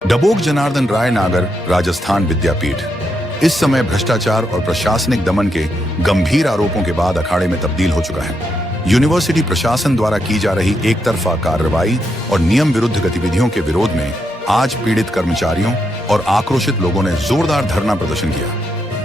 डबोक जनार्दन राय नागर राजस्थान विद्यापीठ इस समय भ्रष्टाचार और प्रशासनिक दमन के गंभीर आरोपों के बाद अखाड़े में तब्दील हो चुका है। यूनिवर्सिटी प्रशासन द्वारा की जा रही एक तरफा कार्रवाई और नियम विरुद्ध गतिविधियों के विरोध में आज पीड़ित कर्मचारियों और आक्रोशित लोगों ने जोरदार धरना प्रदर्शन किया।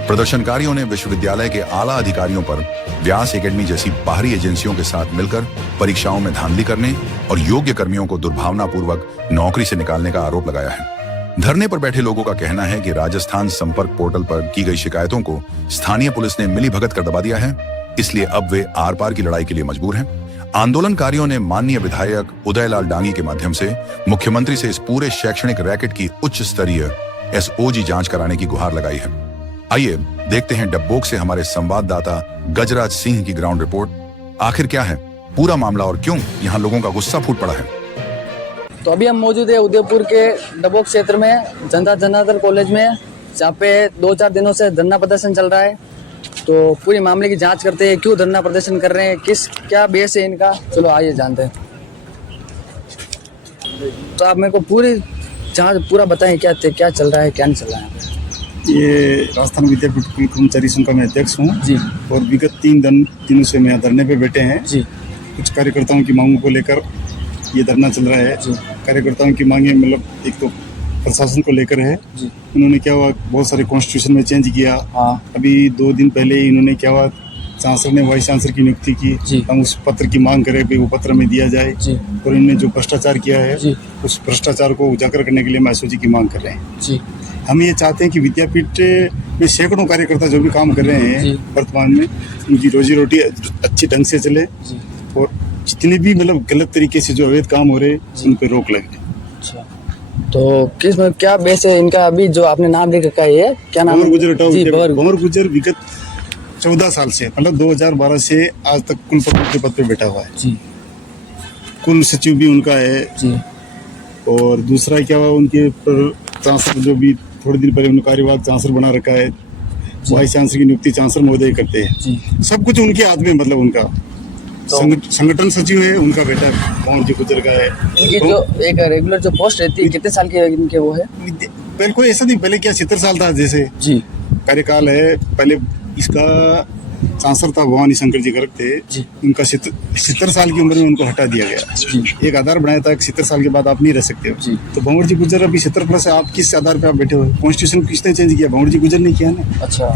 प्रदर्शनकारियों ने विश्वविद्यालय के आला अधिकारियों पर व्यास एकेडमी जैसी बाहरी एजेंसियों के साथ मिलकर परीक्षाओं में धांधली करने और योग्य कर्मियों को दुर्भावनापूर्वक नौकरी से निकालने का आरोप लगाया है। धरने पर बैठे लोगों का कहना है कि राजस्थान संपर्क पोर्टल पर की गई शिकायतों को स्थानीय पुलिस ने मिलीभगत कर दबा दिया है, इसलिए अब वे आर पार की लड़ाई के लिए मजबूर हैं। आंदोलनकारियों ने माननीय विधायक उदयलाल डांगी के माध्यम से मुख्यमंत्री से इस पूरे शैक्षणिक रैकेट की उच्च स्तरीय एसओजी जांच कराने की गुहार लगाई है। आइए देखते हैं डब्बोक से हमारे संवाददाता गजराज सिंह की ग्राउंड रिपोर्ट। आखिर क्या है पूरा मामला और क्यों यहाँ लोगों का गुस्सा फूट पड़ा है। तो अभी हम मौजूद है उदयपुर के डबोक क्षेत्र में जनता जनार्दन कॉलेज में, जहाँ पे 2-4 दिनों से धरना प्रदर्शन चल रहा है। तो पूरी मामले की जांच करते हैं, क्यों धरना प्रदर्शन कर रहे हैं, क्या बेस है इनका। चलो आइए जानते हैं। तो आप मेरे को पूरी जांच पूरा बताएं, क्या चल रहा है, क्या नहीं चल रहा है। ये राजस्थान विद्यापीठ कुल कर्मचारी संघ का मैं अध्यक्ष हूँ जी। और विगत 3 दिनों से मैं धरने पे बैठे हैं जी। कुछ कार्यकर्ताओं की मांगों को लेकर ये धरना चल रहा है। कार्यकर्ताओं की मांगे मतलब एक तो प्रशासन को लेकर है। उन्होंने क्या हुआ, बहुत सारे कॉन्स्टिट्यूशन में चेंज किया। अभी 2 दिन पहले इन्होंने क्या हुआ, चांसलर ने वाइस चांसलर की नियुक्ति की। हम उस पत्र की मांग करें भी वो पत्र में दिया जाए। और इन्होंने जो भ्रष्टाचार किया है उस भ्रष्टाचार को उजागर करने के लिए हम एसओजी की मांग कर रहे हैं। हम ये चाहते हैं कि विद्यापीठ में सैकड़ों कार्यकर्ता जो भी काम कर रहे हैं वर्तमान में, उनकी रोजी रोटी अच्छी ढंग से चले और जितने भी मतलब गलत तरीके से जो अवैध काम हो रहे उन पर रोक लगे। अच्छा, तो किस में क्या बेस है इनका। अभी जो आपने नाम लिख रखा है, क्या नाम है। भंवर गुजर विगत 14 साल से मतलब 2012 से आज तक कुल प्रमुख के पद पे बैठा हुआ है। कुल सचिव भी उनका है। और दूसरा क्या हुआ, उनके चांसलर जो भी थोड़े दिन पहले उन्होंने कार्यवाहक चांसलर बना रखा है। वाइस चांसलर की नियुक्ति चांसलर महोदय करते हैं। सब कुछ उनके हाथ में, मतलब उनका संगठन सचिव है, उनका बेटा भंवर जी गुजर का है। इनकी जो एक रेगुलर जो पोस्ट रहती है, कितने साल के इनके वो है। पहले कोई ऐसा नहीं, पहले क्या 70 साल था जैसे कार्यकाल है। पहले इसका चांसलर था भवानी शंकर जी गर्ग थे। उनका 70 साल की उम्र में उनको हटा दिया गया। एक आधार बनाया था कि 70 साल के बाद आप नहीं रह सकते हो। तो भंवर जी गुजर अभी 70 प्लस है, आप किस आधार पे आप बैठे हो। कॉन्स्टिट्यूशन किसने चेंज किया, भंवर जी गुजर ने किया ना। अच्छा,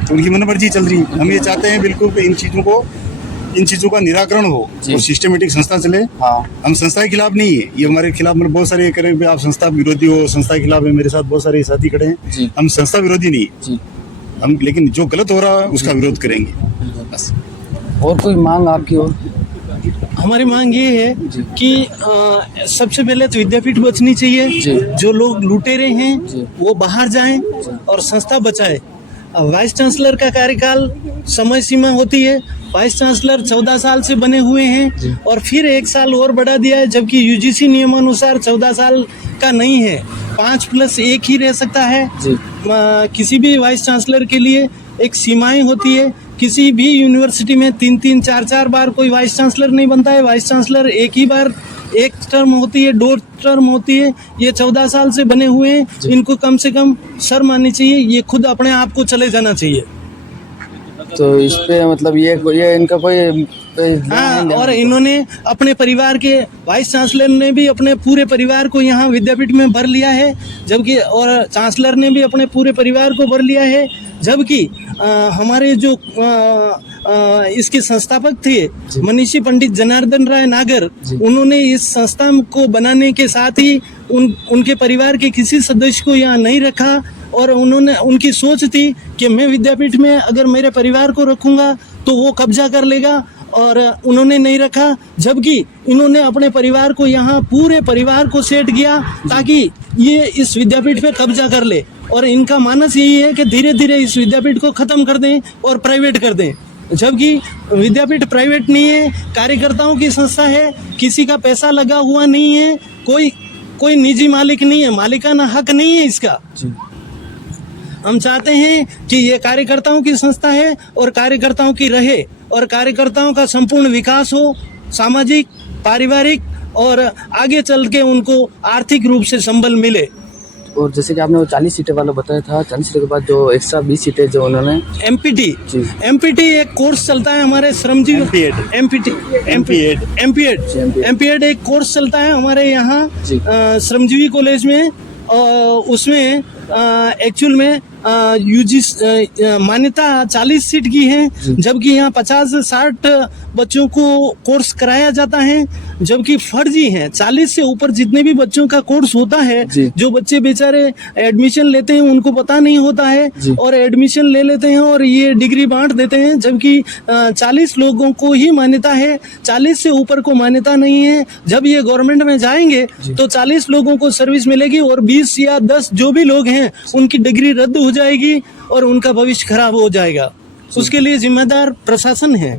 तो उनकी मनमर्जी चल रही है। हम ये चाहते हैं बिल्कुल इन चीजों का निराकरण हो और सिस्टमेटिक संस्था चले। हम संस्था के खिलाफ नहीं है, ये हमारे खिलाफ मतलब बहुत सारे करें आप संस्था विरोधी हो, संस्था के खिलाफ है। मेरे साथ बहुत सारे साथी खड़े हैं। हम संस्था विरोधी नहीं, हम लेकिन जो गलत हो रहा है उसका विरोध करेंगे बस। और कोई मांग आपकी हो। हमारी मांग ये है कि सबसे पहले तो विद्यापीठ बचनी चाहिए। जो लोग लुटेरे हैं वो बाहर जाएं और संस्था बचाए। वाइस चांसलर का कार्यकाल समय सीमा होती है। वाइस चांसलर 14 साल से बने हुए हैं और फिर 1 साल और बढ़ा दिया है, जबकि यूजीसी नियमानुसार 14 साल का नहीं है, 5+1 ही रह सकता है। किसी भी वाइस चांसलर के लिए एक सीमाएं होती है। किसी भी यूनिवर्सिटी में 3-3, 4-4 बार कोई वाइस चांसलर नहीं बनता है। वाइस चांसलर एक ही बार, 1 टर्म होती है, 2 टर्म होती है। ये 14 साल से बने हुए हैं, इनको कम से कम शर्म आनी चाहिए। ये खुद अपने आप को चले जाना चाहिए। तो इस पे मतलब ये इनका कोई और इन्होंने अपने परिवार के, वाइस चांसलर ने भी अपने पूरे परिवार को यहाँ विद्यापीठ में भर लिया है, जबकि और चांसलर ने भी अपने पूरे परिवार को भर लिया है। जबकि हमारे जो इसके संस्थापक थे मनीषी पंडित जनार्दन राय नागर, उन्होंने इस संस्था को बनाने के साथ ही उनके परिवार के किसी सदस्य को यहाँ नहीं रखा। और उनकी सोच थी कि मैं विद्यापीठ में अगर मेरे परिवार को रखूंगा तो वो कब्जा कर लेगा, और उन्होंने नहीं रखा। जबकि इन्होंने अपने परिवार को, यहाँ पूरे परिवार को सेट किया ताकि ये इस विद्यापीठ पे कब्जा कर ले। और इनका मानस यही है कि धीरे धीरे इस विद्यापीठ को ख़त्म कर दें और प्राइवेट कर दें। जबकि विद्यापीठ प्राइवेट नहीं है, कार्यकर्ताओं की संस्था है, किसी का पैसा लगा हुआ नहीं है, कोई निजी मालिक नहीं है, मालिकाना हक नहीं है इसका। हम चाहते हैं कि ये कार्यकर्ताओं की संस्था है और कार्यकर्ताओं की रहे, और कार्यकर्ताओं का संपूर्ण विकास हो, सामाजिक, पारिवारिक, और आगे चल के उनको आर्थिक रूप से संबल मिले। और जैसे कि आपने वो 40 सीटें वाला बताया था, 40 सीटों के बाद जो एक्स्ट्रा 20 सीटें जो उन्होंने एमपीटी जी। एमपीटी एक कोर्स चलता है हमारे श्रमजीवी एमपीएड एक कोर्स चलता है हमारे यहाँ जी। श्रमजीवी कॉलेज में, और उसमें एक्चुअल में यूजी मान्यता 40 सीट की है, जबकि यहाँ 50 से 60 बच्चों को कोर्स कराया जाता है, जबकि फर्जी है 40 से ऊपर जितने भी बच्चों का कोर्स होता है, जी। जो बच्चे बेचारे एडमिशन लेते हैं उनको पता नहीं होता है जी। और एडमिशन ले लेते हैं और ये डिग्री बांट देते हैं, जबकि 40 लोगों को ही मान्यता है, 40 से ऊपर को मान्यता नहीं है। जब ये गवर्नमेंट में जाएंगे तो 40 लोगों को सर्विस मिलेगी और 20 या 10 जो भी लोग हैं उनकी डिग्री रद्द हो जाएगी और उनका भविष्य खराब हो जाएगा। उसके लिए जिम्मेदार प्रशासन है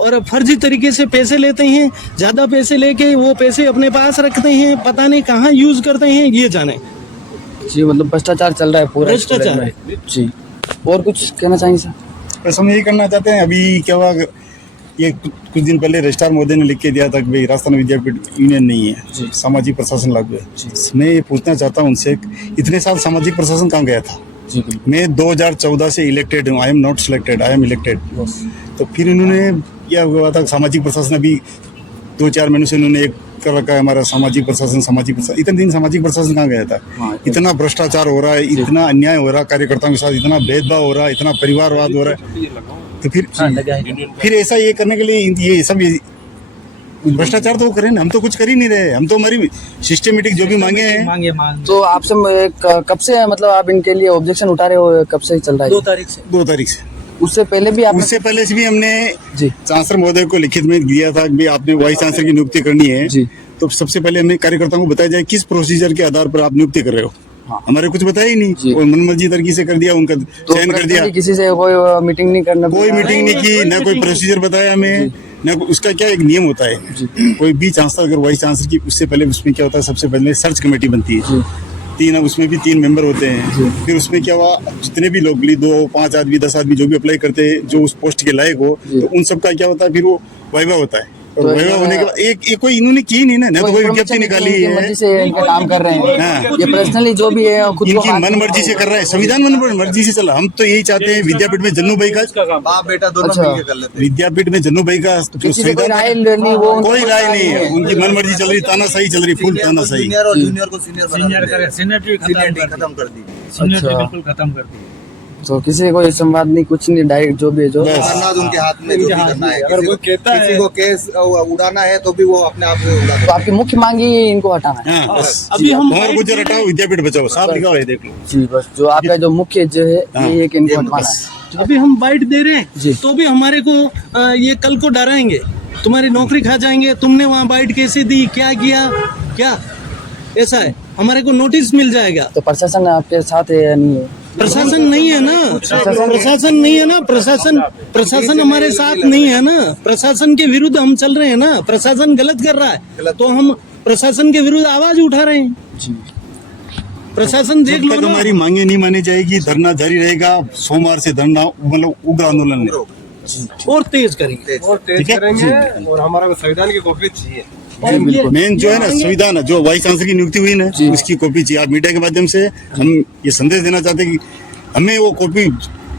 और फर्जी तरीके से पैसे लेते हैं, ज्यादा पैसे लेके वो पैसे अपने पास रखते हैं, पता नहीं कहाँ यूज करते हैं, ये जाने। जी, मतलब भ्रष्टाचार चल रहा है पूरा भ्रष्टाचार है जी। और कुछ कहना चाहेंगे सर? बस हम यही करना चाहते हैं। अभी क्या हुआ, ये कुछ दिन पहले रजिस्ट्रार महोदय ने लिख के दिया था कि भाई राजस्थान विद्यापीठ यूनियन नहीं है, सामाजिक प्रशासन लागू है। मैं ये पूछना चाहता हूँ उनसे, इतने साल सामाजिक प्रशासन कहाँ गया था? मैं 2014 से इलेक्टेड हूँ, I am not selected, I am elected. तो फिर इन्होंने क्या हुआ था, सामाजिक प्रशासन अभी 2-4 महीनों से इन्होंने एक कर रखा है हमारा सामाजिक प्रशासन। इतने दिन सामाजिक प्रशासन कहाँ गया था? इतना भ्रष्टाचार हो रहा है, इतना अन्याय हो रहा है कार्यकर्ताओं के साथ, इतना भेदभाव हो रहा है, इतना परिवारवाद हो रहा है। तो फिर ऐसा ये करने के लिए ये सब भ्रष्टाचार तो वो करें ना, हम तो कुछ कर ही नहीं रहे। हम तो हमारी सिस्टमेटिक जो भी मांगे हैं। तो आपसे कब से मतलब आप इनके लिए ऑब्जेक्शन उठा रहे हो, कब से चल रहा है? 2 तारीख से। उससे पहले भी उससे पहले से भी हमने जी चांसलर महोदय को लिखित में दिया था कि आपने वाइस चांसलर की नियुक्ति करनी है जी। तो सबसे पहले हमें कार्यकर्ताओं को बताया जाए किस प्रोसीजर के आधार पर आप नियुक्ति कर रहे हो। हमारे कुछ बताया ही नहीं और मनमर्जी तरीके से कर दिया, उनका चयन कर दिया। किसी से कोई मीटिंग नहीं करना, कोई मीटिंग नहीं की, ना कोई प्रोसीजर बताया हमें, ना उसका क्या एक नियम होता है। कोई भी चांसलर अगर वाइस चांसलर की, उससे पहले उसमें क्या होता है, सबसे पहले सर्च कमेटी बनती है, उसमें भी 3 मेंबर होते हैं। फिर उसमें क्या हुआ, जितने भी लोग 2-5 आदमी 10 आदमी जो भी अप्लाई करते हैं, जो उस पोस्ट के लायक हो, तो उन सब का क्या होता है, फिर वो वाइवा होता है। और वाइवा होने के बाद एक कोई इन्होंने की नहीं ना, तो कोई विज्ञप्ति निकाली है, मर्जी से इनका काम कर रहे हैं। ये पर्सनली जो भी है खुद इनकी मन मर्जी से कर रहा है, संविधान मन मर्जी से चला। हम तो यही चाहते हैं विद्यापीठ में जन्नू भाई का बाप बेटा दोनों मिलके कर लेते हैं। विद्यापीठ में जन्नू भाई का कोई राय नहीं, वो कोई राय नहीं है, उनकी मन मर्जी चल रही, तानाशाही चल रही, फुल तानाशाही। सीनियर और जूनियर को सीनियर सीनियरिटी खत्म कर दी, सीनियरिटी बिल्कुल खत्म कर दी। तो किसी को संवाद नहीं, कुछ नहीं, डायरेक्ट जो भी है जो धन्यवाद उनके हाथ में जो भी करना है। किसी को केस उड़ाना है तो भी वो अपने आप में उड़ा। तो आपकी मुख्य मांग ही इनको हटाना है। अभी हम और गुजर हटाओ, विद्यापीठ बचाओ, साफ लिखा हुआ है, देख लो जी। बस जो आपका जो मुख्य जो है ये एक इनको हटवाना है। अभी हम बाइट दे रहे जी। हैं तो भी हमारे को ये कल को डराएंगे, तुम्हारी नौकरी खा जाएंगे, तुमने वहाँ बाइट कैसे दी, क्या किया, क्या ऐसा है, हमारे को नोटिस मिल जाएगा। तो प्रशासन आपके साथ है या नहीं है? प्रशासन नहीं है ना, प्रशासन नहीं है ना, प्रशासन हमारे साथ नहीं है ना, प्रशासन के विरुद्ध हम चल रहे हैं ना। प्रशासन गलत कर रहा है तो हम प्रशासन के विरुद्ध आवाज उठा रहे हैं जी। प्रशासन देख लो, हमारी मांगे नहीं मानी जाएगी, धरना जारी रहेगा। सोमवार से धरना मतलब उग्र आंदोलन और तेज करेंगे, और हमारा संविधान की कॉपी चाहिए। मेन जो है ना, संविधान जो वाइस चांसलर की नियुक्ति हुई ना, उसकी कॉपी चाहिए। आप मीडिया के माध्यम से हम ये संदेश देना चाहते हैं कि हमें वो कॉपी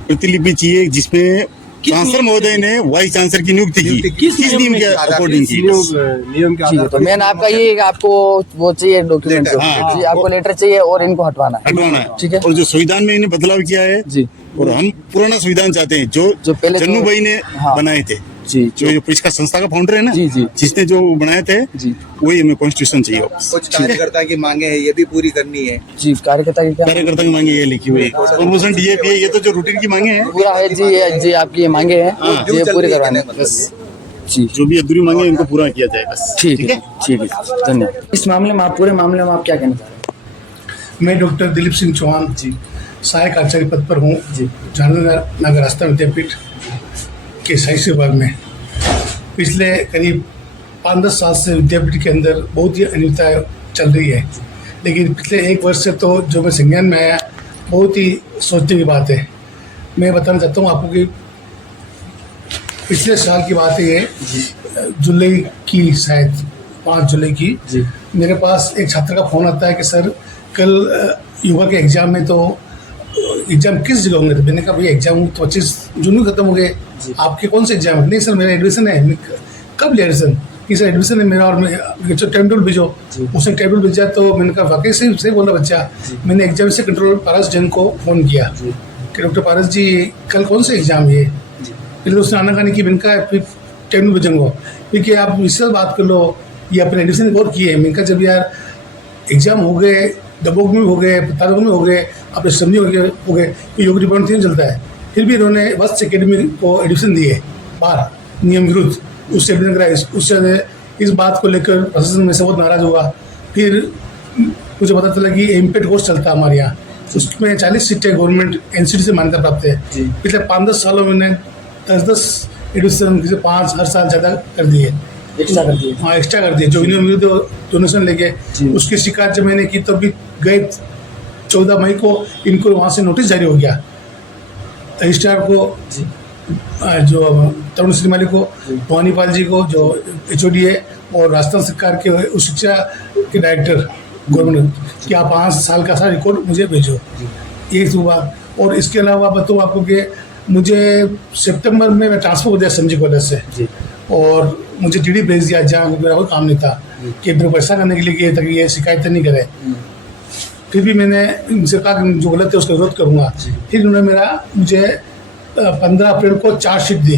प्रतिलिपि चाहिए जिसमें चांसलर महोदय ने वाइस चांसलर की नियुक्ति की किस नियम के अकॉर्डिंग की। नियम के आधार तो मेन आपका ये आपको वो चाहिए डॉक्यूमेंट जी, आपको लेटर चाहिए और इनको हटवाना है, ठीक है। और जो संविधान में इन्हें बदलाव किया है जी, और हम पुराना संविधान चाहते हैं जो पहले जन्नू भाई ने बनाए थे जी, जो इसका संस्था का फाउंडर है ना जी, जिसने जो बनाए थे जी, वही हमें कॉन्स्टिट्यूशन चाहिए। कुछ कार्यकर्ता की मांगे है, ये भी पूरी करनी है जी। कार्यकर्ता की मांगे ये लिखी हुई है, प्रमोशन डीए ये तो जो रूटीन की मांगे हैं पूरा है जी। आपकी ये मांगे हैं ये पूरी करवाने बस जी। जो भी अधूरी मांगे इनको पूरा किया जाए बस। ठीक है, धन्यवाद। इस मामले में आप पूरे मामले में आप क्या कहना चाह रहे हैं? मैं डॉक्टर दिलीप सिंह चौहान जी, सहायक आचार्य पद पर हूँ जी, झारखंड राजस्थान विद्यापीठ के साहित्य विभाग में। पिछले करीब 5-10 साल से विद्यापीठ के अंदर बहुत ही अनियमितताएं चल रही है, लेकिन पिछले 1 वर्ष से तो जो मैं संज्ञान में आया, बहुत ही सोचने की बात है। मैं बताना चाहता हूँ आपको कि पिछले साल की बात है ये, जुलाई की शायद 5 जुलाई की, मेरे पास एक छात्र का फ़ोन आता है कि सर कल युवा के एग्ज़ाम में तो एग्ज़ाम किस जगह होंगे, तो मैंने कहा भैया एग्ज़ाम तो 25 जून में ख़त्म हो गए, आपके कौन से एग्ज़ाम है? नहीं सर मेरा एडमिशन है। कब लिया एडमिशन? कि सर एडमिशन है मेरा, और मैं जो टाइम टेबल भेजो, उसने टाइम टेबल भेजा। तो मैंने कहा वाकई सही बोला बच्चा। मैंने एग्जाम से कंट्रोलर पारस जैन को फ़ोन किया कि डॉक्टर पारस जी कल कौन सा एग्ज़ाम है? पहले तो उसने आना खाने की, मैंने कहा फिर टाइम टेबल भेजूँगा, क्योंकि आप इससे बात कर लो, ये अपने एडमिशन और किए। मैंने कहा जब यार एग्ज़ाम हो गए, डबोक में हो गए, पतालों में हो गए, अपने समझी हो गए, तो योग डिपार्टमेंट नहीं चलता है। फिर भी इन्होंने वत्स अकेडमी को एडमिशन दिए बाहर नियम विरुद्ध, उससे एडमिशन कराया। उससे इस बात को लेकर प्रशासन में से बहुत नाराज़ हुआ। फिर मुझे पता चला कि एमपेड कोर्स चलता है हमारे यहाँ, उसमें 40 सीटें गवर्नमेंट एनसीटी से मान्यता प्राप्त है। पिछले 5-10 सालों में 10-10 एडमिशन, किसी 5 हर साल ज़्यादा कर दिए, एक्स्ट्रा कर दिए। हाँ एक्स्ट्रा कर दिए, जो इन्होंने डोनेशन लेके। उसकी शिकायत जब मैंने की तो भी गए 14 मई को इनको वहाँ से नोटिस जारी हो गया रजिस्ट्रार को, जो तरुण श्रीमाली को, भवानीपाल जी को जो HOD है, और राजस्थान सरकार के उच्च शिक्षा के डायरेक्टर गवर्नमेंट, कि आप 5 साल का सारा रिकॉर्ड मुझे भेजो। ये हुआ। और इसके अलावा बताऊँ आपको कि मुझे सितंबर में मैं ट्रांसफ़र हो गया संजय कॉलेज से, और मुझे TD भेज दिया जहाँ मेरा कोई काम नहीं था, कि मेरे को ऐसा करने के लिए कि ताकि ये शिकायतें नहीं करे। फिर भी मैंने इनसे कहा कि जो गलत है उसका विरोध करूँगा। फिर उन्होंने मुझे 15 अप्रैल को चार्जशीट दी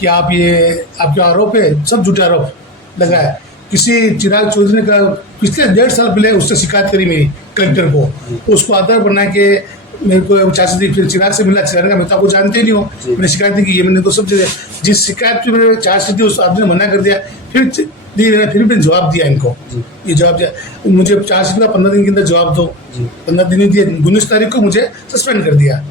कि आप ये आपके आरोप है, सब झूठे आरोप लगाए। किसी चिराग चौधरी ने कहा पिछले 1.5 साल पहले उससे शिकायत करी मेरी कलेक्टर को, उसको आधार बना के मेरे को चार्जशीट दी। फिर चिराग से मिला, चिराग का मैं तो आपको जानते ही नहीं हो, मैंने शिकायत नहीं की, ये मैंने तो सब जगह जिस शिकायत पे मैंने चार्जशीट दी उस आदमी ने मना कर दिया। फिर मैंने जवाब दिया इनको, ये जवाब दिया मुझे चार्जशीट का 15 दिन के अंदर जवाब दो। 15 दिन ही दिए, 19 तारीख को मुझे सस्पेंड कर दिया।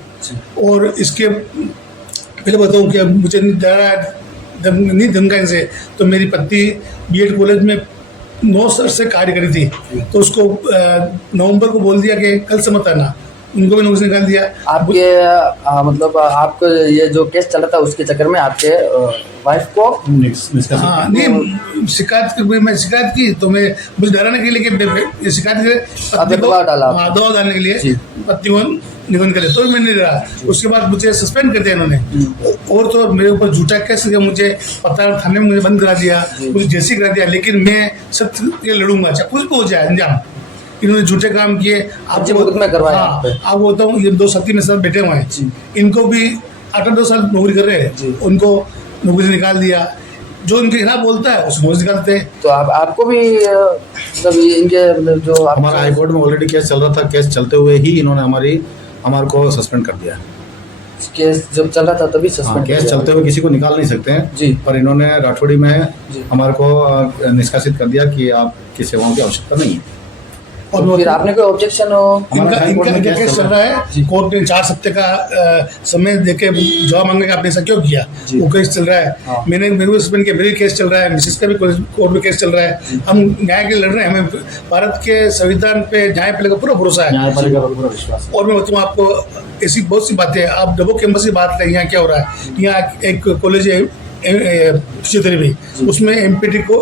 और इसके पहले बताऊँ कि मुझे नहीं धमकाने से, तो मेरी पत्नी BED कॉलेज में 9 साल से कार्य करी थी, तो उसको नवंबर को बोल दिया कि कल से मत आना, उनको भी नोटिस निकाल दिया। आपके मतलब आपको ये जो केस चल रहा था उसके चक्कर में आपके वाइफ को हाँ नहीं शिकायत की, तो मैं मुझे डराने के लिए कि शिकायत के दबाव डाला, दबाव डालने के लिए पत्नी को निबंध करे, तो मैं नहीं रहा। उसके बाद मुझे सस्पेंड कर दिया इन्होंने, और तो मेरे ऊपर झूठा केस किया, मुझे पता थाने में मुझे बंद करा दिया, मुझे जेसी करा दिया। लेकिन मैं सत्य के लड़ूंगा, चाहे कुछ भी हो जाए अंजाम। इन्होंने झूठे काम किए, आप बोलता हूँ ये 2 साथी मेरे साथ बैठे हुए हैं, इनको भी 8-2 साल नौकरी कर रहे हैं, उनको नौकरी से निकाल दिया। जो इनके खिलाफ बोलता है उसको नौकरी निकालते हैं। तो आपको भी मतलब इनके मतलब जो हमारा हाई कोर्ट में ऑलरेडी केस चल रहा था, केस चलते हुए ही इन्होंने हमारे को सस्पेंड कर दिया। केस जब चल रहा था तभी सस्पेंड केस चलते हुए किसी को निकाल नहीं सकते हैं जी, पर इन्होंने राठौड़ी में हमारे को निष्कासित कर दिया कि आपकी सेवाओं की आवश्यकता नहीं है। और फिर आपने कोई ऑब्जेक्शन हो? इनका केस चल रहा है, कोर्ट ने 4 सप्ताह का समय देके जवाब मांगने का आपने ऐसा क्यों किया, वो केस चल रहा है। मेरे को सस्पेंड किया, मेरे केस चल रहा है, मिसेस का भी कोर्ट में केस चल रहा है। हम न्याय के लिए लड़ रहे हैं, हमें भारत के संविधान पे न्याय पालिका पूरा भरोसा है, पूरा विश्वास। और मैं बताऊँ आपको ऐसी बहुत सी बातें, आप डबो कैंपस की बात करें, यहाँ क्या हो रहा है। यहाँ एक कॉलेज है फिजियोथेरेपी, उसमें MPT को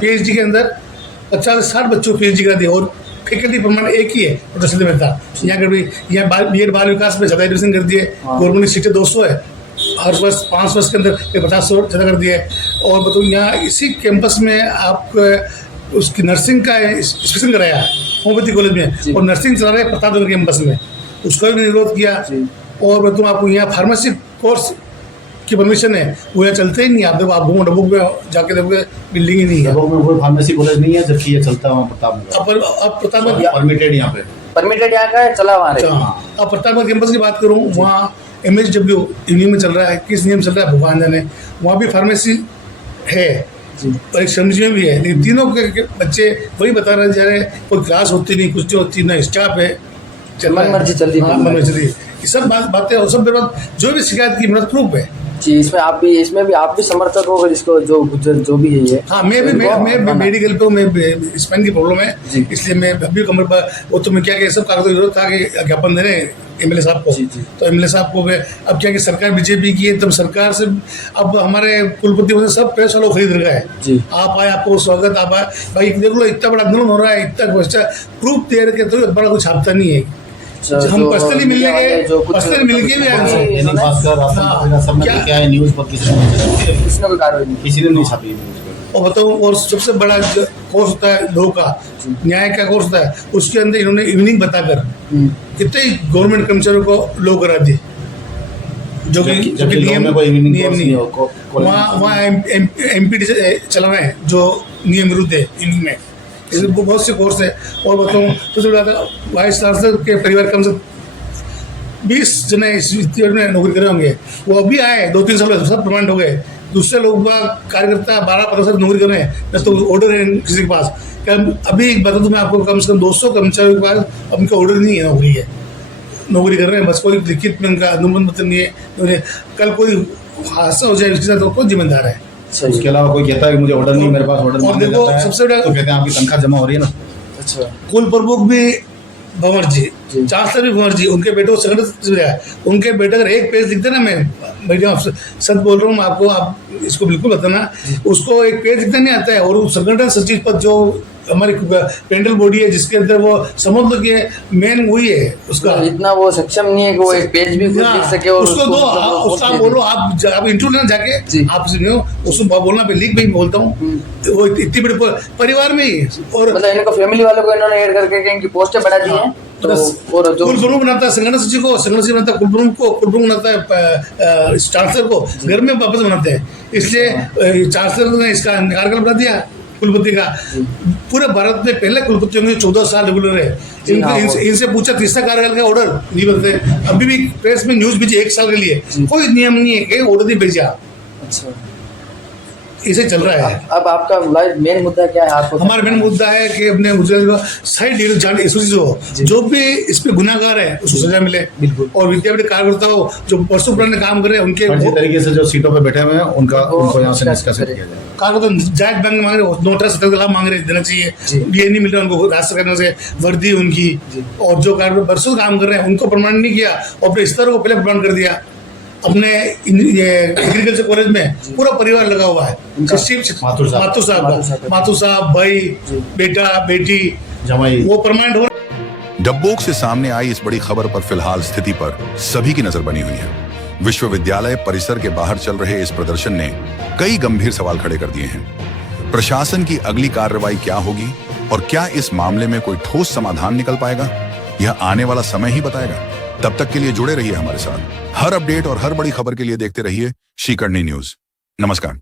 PhD के अंदर 50-60 बच्चों को PhD करा दिया, और फैकल्टी प्रमाण एक ही है प्रोफेसर में था। यहाँ कर भी यहाँ BED बाल विकास में ज़्यादा एडमिशन कर दिए, गवर्नमेंट की सीटें 200 है, हर वर्ष 5 वर्ष के अंदर 50 ज़्यादा कर दिए। और बताऊँ यहाँ इसी कैंपस में आप उसकी नर्सिंग का स्पेशल कराया होम्योपैथी कॉलेज में, और नर्सिंग चला रहे प्रतापगढ़ कैंपस में, उसका भी विरोध किया। और बताऊँ आपको यहाँ फार्मेसी कोर्स की परमिशन है, वो यहाँ चलते ही नहीं। आप देखो, आप घूमो डबोक में जाके देखोगे बिल्डिंग ही नहीं है, डबोक में कोई फार्मेसी कॉलेज नहीं है, जबकि ये चलता है वहाँ प्रतापगढ़। अब प्रतापगढ़ परमिटेड यहाँ पे, परमिटेड यहाँ का चला वहाँ रे। अब प्रतापगढ़ कैंपस की बात करूँ, वहाँ MHW नियम में चल रहा है, किस नियम चल रहा है भगवान जाने। वहाँ भी फार्मेसी है और एक श्रमजीवी में भी है, लेकिन तीनों के बच्चे वही बता रहे जा रहे हैं, कोई क्लास होती नहीं, कुछ नहीं होती, ना स्टाफ है, मन मर्जी चल रही है। ये सब बातें और सब जो भी शिकायत की मेरा प्रूफ है, जी, इसमें भी आप भी समर्थक हो इसको, जो भी है ये। हाँ, मैं मेडिकल पे हूँ, मैं स्पाइन की प्रॉब्लम है, इसलिए मैं अभी कमर पर वो तो मैं क्या कि सब कागजों की जरूरत था कि ज्ञापन देने एमएलए साहब को। तो एमएलए साहब को अब क्या कि सरकार बीजेपी की है, तब सरकार से अब हमारे कुलपति में सब पैसा लोग खरीद रखा है। आप आए, आपको स्वागत, आप आए भाई, देख लो इतना बड़ा आंदोलन हो रहा है, इतना बच्चा प्रूफ दे रहे तो बड़ा कुछ छापता नहीं है। हम पर्सनली मिलने गए, पर्सनली मिलके भी आए, क्या है न्यूज पर किसी ने नहीं छापी। और बताऊँ, और सबसे बड़ा कोर्स होता है लोगों का, न्याय का कोर्स होता है, उसके अंदर इन्होंने इवनिंग बताकर कितने गवर्नमेंट कर्मचारियों को लो करा दिए, जो कि नियम नहीं। वहाँ एमपीडी चला रहे हैं जो नियम विरुद्ध है इवनिंग में, इसमें बहुत से कोर्स है। और बताऊँ तो वाइस चांसलर के परिवार कम से 20 जने इस में नौकरी करे होंगे, वो अभी आए 2-3 साल सब परमानेंट हो गए। दूसरे लोग कार्यकर्ता 12-15 साल नौकरी कर रहे हैं, न तो ऑर्डर है किसी के पास। अभी एक बता दूं मैं आपको, कम से कम 200 कर्मचारियों के पास उनका ऑर्डर नहीं है, नौकरी कर रहे हैं, बस कोई लिखित में उनका अनुबंध पत्र नहीं है। कल कोई हादसा हो जाए इसके साथ तो कौन जिम्मेदार है? उसके अलावा कोई कहता है कि मुझे ऑर्डर नहीं, मेरे पास ऑर्डर नहीं, देखो सबसे बड़ा तो कहते हैं आपकी तनख्वाह जमा हो रही है ना। अच्छा, कुल प्रमुख भी भंवर जी, चांसलर भी भंवर जी, उनके बेटे को संगठन है, उनके बेटे अगर एक पेज लिख देना, मैं भैया सच बोल रहा हूँ आपको, आप इसको बिल्कुल बताना, उसको एक पेज लिखना नहीं आता है। और संगठन सचिव पद जो हमारी पेंडल बॉडी है जिसके अंदर वो समझ लो कि मेन वही है, उसका इतना वो सक्षम नहीं है कि वो एक पेज भी खुद लिख सके। और उसको दो, उसका बोलो, आप इंटरव्यू लेना जाके आप उसको बोलना, पे लिख भी बोलता हूँ, वो इतनी बड़ी परिवार में ही। और मतलब इनको फैमिली वालों को इन्होंने ऐड करके इनकी पोस्टें बढ़ा दी हैं। तो और जो कुलप्रमुख बनाता है संगठन सचिव को, संगठन सचिव बनाता है कुलप्रमुख को, कुलप्रमुख बनाता है चांसलर को, घर में वापस बनाते हैं। इसलिए चांसलर ने इसका कार्यकाल बढ़ा दिया कुलपति का। पूरे भारत में पहले कुलपति होंगे 14 साल रेगुलर है। इनसे पूछा तीसरा कार्यकाल का ऑर्डर नहीं बनते। अभी भी प्रेस में न्यूज भेजी 1 साल के लिए, कोई नियम नहीं है कि ऑर्डर नहीं भेजा। अच्छा, इसे चल रहा है। अब आपका मेन मुद्दा क्या है? आपको हमारा मेन मुद्दा है कि अपने सही जो भी इस पे गुनाहगार है उसको सजा मिले, और विद्यापीठ कार्यकर्ता हो जो वर्षों पुराने काम कर रहे हैं उनके तरीके से जो सीटों पे बैठे हुए हैं उनको यहाँ से निष्कासित किया जाए। कार्यकर्ता जायज बैंक मांग रहे, नोटा 70 लाख मांग रहे, देना चाहिए, ये नहीं मिल रहा उनको। राज्य सरकार से वर्दी उनकी, और जो कार्यकर्ता वर्षों काम कर रहे हैं उनको प्रमाण नहीं किया, और अपने स्तर को पहले प्रमाण कर दिया। अपने एग्रीकल्चर कॉलेज में पूरा परिवार लगा हुआ है, माथुर साहब, भाई, बेटा, बेटी, जमाई, वो परमानेंट हो। डब्बोक से सामने आई इस बड़ी खबर पर फिलहाल स्थिति पर सभी की नजर बनी हुई है। विश्वविद्यालय परिसर के बाहर चल रहे इस प्रदर्शन ने कई गंभीर सवाल खड़े कर दिए हैं। प्रशासन की अगली कार्रवाई क्या होगी, और क्या इस मामले में कोई ठोस समाधान निकल पाएगा, यह आने वाला समय ही बताएगा। तब तक के लिए जुड़े रहिए हमारे साथ। हर अपडेट और हर बड़ी खबर के लिए देखते रहिए श्रीकर्णी न्यूज। नमस्कार।